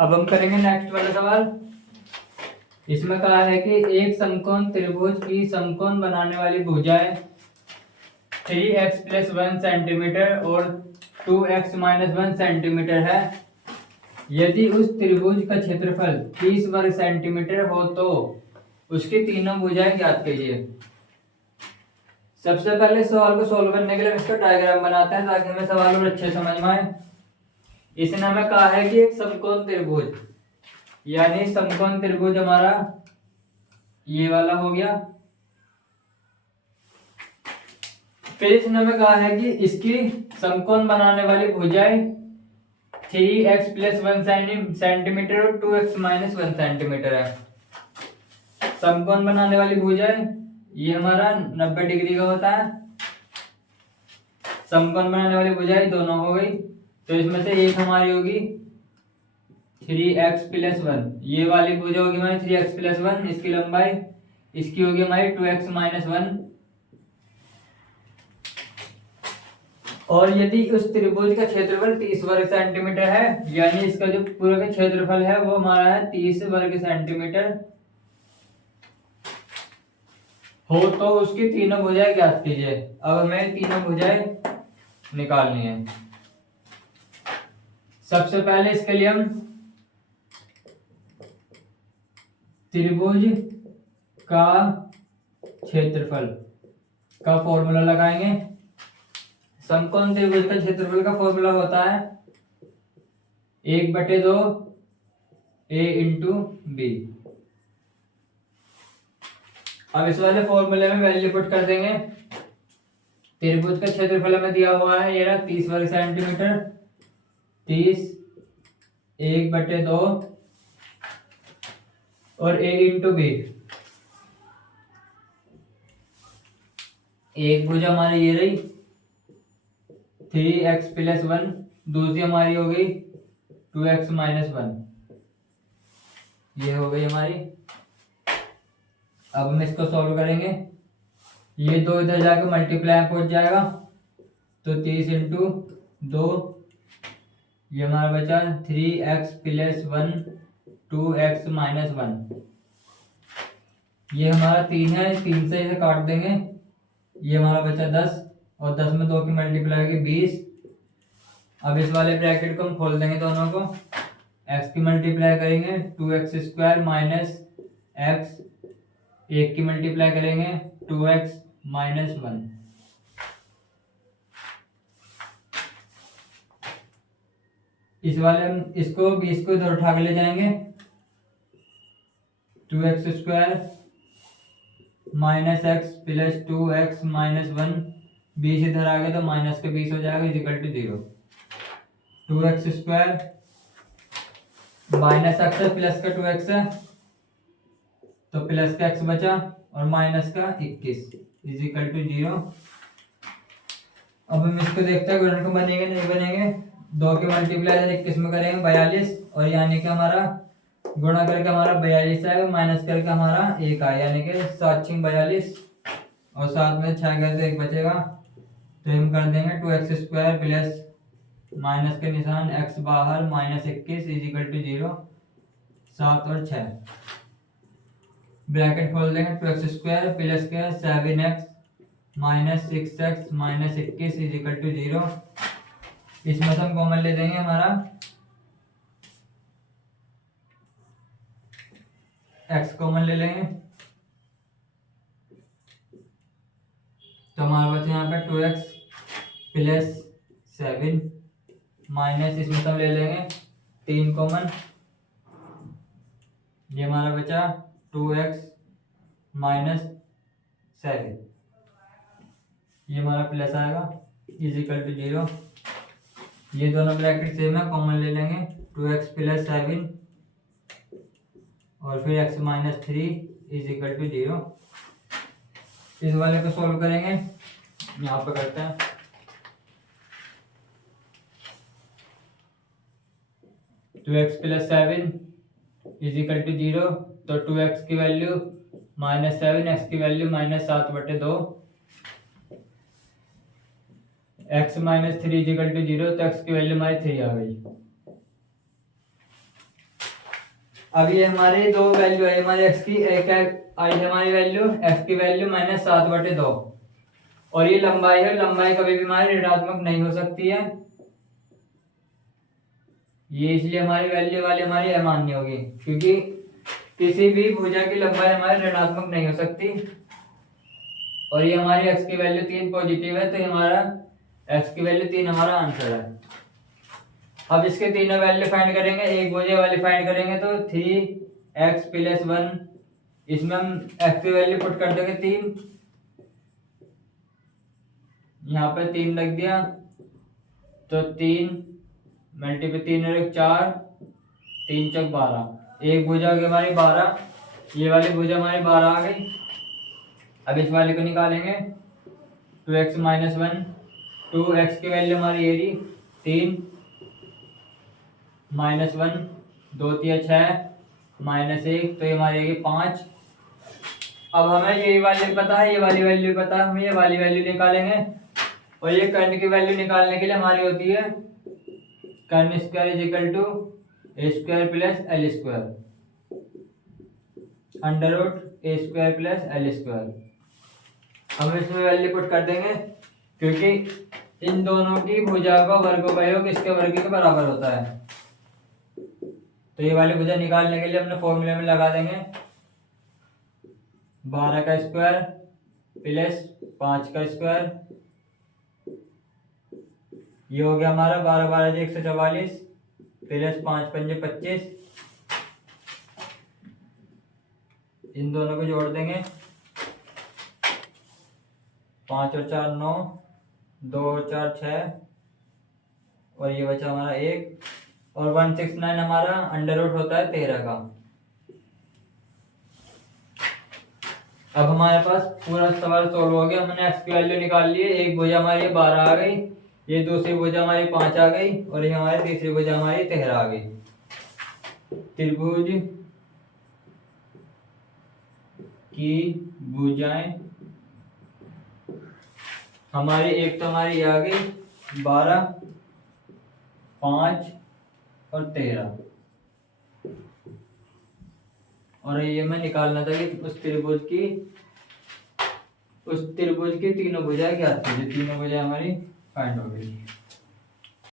अब हम करेंगे नेक्स्ट वाला सवाल। इसमें कहा है कि एक समकोण त्रिभुज की समकोण बनाने वाली भुजाएं 3x + 1 सेंटीमीटर और 2x - 1 सेंटीमीटर है। यदि उस त्रिभुज का क्षेत्रफल 30 वर्ग सेंटीमीटर हो तो उसकी तीनों भुजाएं ज्ञात कीजिए। सबसे पहले सवाल को सोल्व करने के लिए इसका डायग्राम बनाते हैं ताकि हमें सवाल और अच्छे समझ में आए। इसने हमें कहा है कि एक समकोण त्रिभुज, यानी समकोण त्रिभुज हमारा ये वाला हो गया। फिर इसने हमें कहा है कि इसकी समकोण बनाने वाली भुजाएं 3x + 1 सेंटीमीटर और 2x - 1 सेंटीमीटर है। समकोण बनाने वाली भुजाएं ये हमारा 90 डिग्री का होता है। समकोण बनाने वाली भुजाएं दोनों हो गई, तो इसमें से एक हमारी होगी 3x + 1। ये वाली भुजा होगी हमारी 3x + 1, इसकी लंबाई। इसकी होगी हमारी 2x - 1। और यदि उस त्रिभुज का क्षेत्रफल 30 वर्ग सेंटीमीटर है, यानी इसका जो पूरा का क्षेत्रफल है वो हमारा है 30 वर्ग सेंटीमीटर हो तो उसकी तीनों भुजाएं ज्ञात कीजिए। अब हमें तीनों भुजाएं निकालनी है। सबसे पहले इसके लिए हम त्रिभुज का क्षेत्रफल का फॉर्मूला लगाएंगे। समकोण त्रिभुज का क्षेत्रफल का फॉर्मूला होता है 1/2 a × b। अब इस वाले फॉर्मूले में वैल्यू पुट कर देंगे। त्रिभुज का क्षेत्रफल हमें दिया हुआ है ये रहा 30 वर्ग सेंटीमीटर। 30 1/2 और a × b। एक भुजा हमारी ये रही 3x + 1, दूसरी हमारी हो गई 2x - 1। ये हो गई हमारी। अब हम इसको सॉल्व करेंगे। ये दो इधर जाकर मल्टीप्लाई पहुंच जाएगा, तो 30 × 2, ये हमारा बचा 3x + 1 2x - 1। ये हमारा 3 है, 3 से इसे काट देंगे। ये हमारा बचा 10 और 10 में 2 की मल्टीप्लाई होगी 20। अब इस वाले ब्रैकेट को हम खोल देंगे दोनों को। x की मल्टीप्लाई करेंगे 2x² - x, 1 की मल्टीप्लाई करेंगे 2x - 1। इस वाले हम इसको 20 को इधर उठा के ले जाएंगे। 2x² - x + 2x - 1, 20 इधर आ गया तो माइनस के 20 हो जाएगा, = 0। 2x² -x है, प्लस का 2x है तो प्लस का x बचा और माइनस का 21 = 0। अब हम इसको देखते हैं गुणन को बनेंगे नहीं बनेंगे। 2 के मल्टीप्लाई 21 में करेंगे 42, और यानी कि हमारा गुणा करके हमारा 42 आएगा, माइनस करके हमारा 1 आएगा, यानी कि 7 × 42 और 7 में 6 गए तो 1 बचेगा। तो हम कर देंगे 2x² प्लस माइनस के निशान x बाहर -21 = 0। 7 और 6 ब्रैकेट खोल देंगे। 2x² प्लस के 7x - 6x - 21 = 0। इसमें से हम कॉमन ले देंगे हमारा x कॉमन ले लेंगे, तो हमारे पास यहाँ पे 2x + 7 माइनस, इसमें सब ले लेंगे 3 कॉमन, ये हमारा बचा 2x - 7, ये हमारा प्लस आएगा = 0। ये दोनों ब्रैकेट सेम है, कॉमन ले लेंगे 2x + 7 और फिर x - 3 = 0। इस वाले को सॉल्व करेंगे, यहाँ पे करते हैं। टू एक्स + 7 = 0, तो 2x की वैल्यू -7, x की वैल्यू -7/2। x - 3 = 0, तो x की वैल्यू हमारी 3 आ गई। अब ये हमारे दो वैल्यू है हमारे x की, एक है आई हमारी वैल्यू x की वैल्यू -7/2 और ये लंबाई है, लंबाई कभी भी हमारी ऋणात्मक नहीं हो सकती है, ये इसलिए हमारी वैल्यू वाली हमारी अमान्य होगी क्योंकि किसी भी भुजा की लंबाई हमारी ऋणात्मक नहीं हो सकती। और ये हमारी x की वैल्यू 3 पॉजिटिव है, तो ये हमारा x की वैल्यू 3 हमारा आंसर है। अब इसके तीनों वैल्यू फाइंड करेंगे, एक भुजा वाली फाइंड करेंगे तो 3x + 1, इसमें हम x की वैल्यू पुट कर देंगे 3, यहाँ पे 3 लग दिया तो 3 मल्टीप्लाई 3 और 1 4, 3 चौक 12, एक भुजा की हमारी 12, ये वाली भुजा हमारी 12 आ गई। अब इस वाले को निकालेंगे 2x - 1, 2x की वैल्यू हमारी ये रही 3 -1, 2 × 6 -1, तो ये हमारी 5। अब हमें ये वाली पता है, ये वाली वैल्यू पता है, हम ये वाली वैल्यू निकालेंगे और ये कर्ण की वैल्यू निकालने के लिए हमारी होती है कर्ण square = a² + l² √a² + l²। हम इसमें वैल्यू पुट कर देंगे क्योंकि इन दोनों की भुजा का वर्ग का योग इसके वर्ग के बराबर होता है, तो ये वाली भुजा निकालने के लिए अपने फॉर्मूले में लगा देंगे 12 का स्क्वायर प्लस 5 का स्क्वायर, ये हो गया हमारा 12 12 = 144 प्लस 5 5 = 25, इन दोनों को जोड़ देंगे 5 और 4 9, 2 और 4 6 और ये बचा हमारा 1 और 169 हमारा अंडर रूट होता है 13 का। अब हमारे पास पूरा सवाल सोल्व हो गया, हमने x की वैल्यू निकाल ली है, एक भुजा हमारी 12 आ गई, ये दूसरी भुजा हमारी 5 आ गई और ये हमारी तीसरी भुजा हमारी 13 आ गई। त्रिभुज की भुजाएं हमारी एक तो हमारी ये आ गई 12, 5 और 13, और ये हमें निकालना था कि उस त्रिभुज की तीनों भुजाएं ज्ञात कीजिए, तीनों भुजाएं हमारी फाइंड हो गई।